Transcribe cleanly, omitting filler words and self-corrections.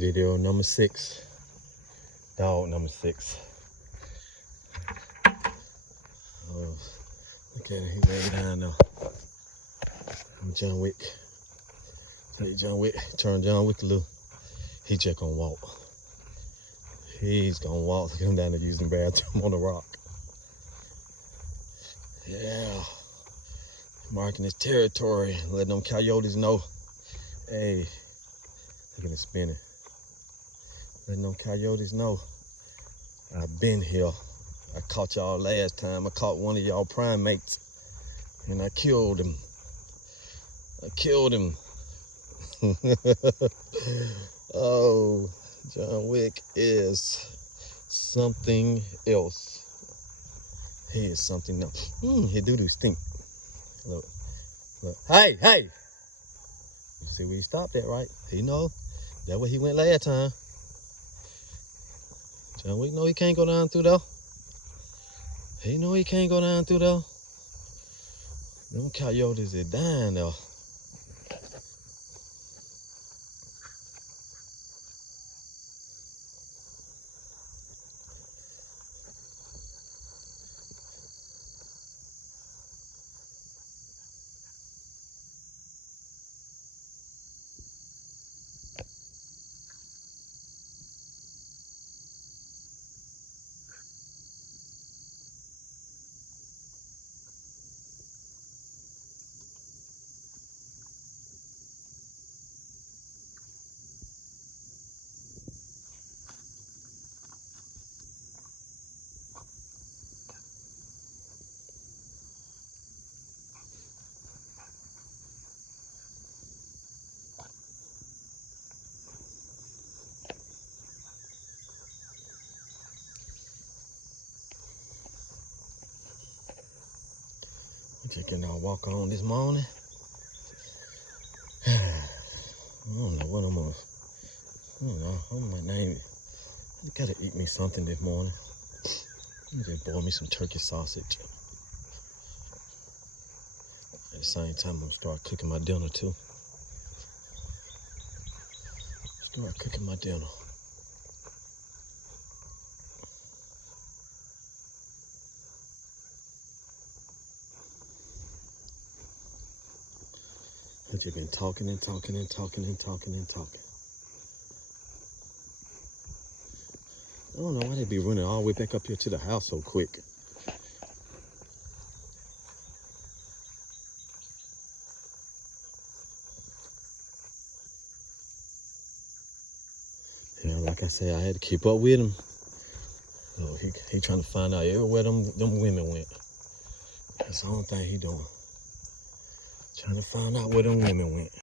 Video number 6. Dog number 6. Oh, look at him, he laid down now. I'm John Wick. Hey, John Wick, turn John Wick a little. He just gonna walk. He's gonna walk. Look at him down there using the bathroom on the rock. Yeah. Marking his territory, letting them coyotes know. Hey, look at him spinning. Letting them coyotes know. I've been here. I caught y'all last time. I caught one of y'all primates and I killed him. Oh, John Wick is something else. He is something else. His doo-doo stink. Look. Hey! You see where he stopped at, right? He know. That's where he went last time. John Wick know he can't go down through there. He know he can't go down through there. Them coyotes are dying though. Just getting our walk on this morning. I don't know what I'm gonna. I don't know. I'm my name. I gotta eat me something this morning. I'm just boil me some turkey sausage. At the same time, I'm gonna start cooking my dinner too. Start cooking my dinner. But you've been talking and talking and talking and talking and talking. I don't know why they be running all the way back up here to the house so quick. Yeah, like I say, I had to keep up with him. So he trying to find out everywhere them women went. That's the only thing he doing. Trying to find out where them women went.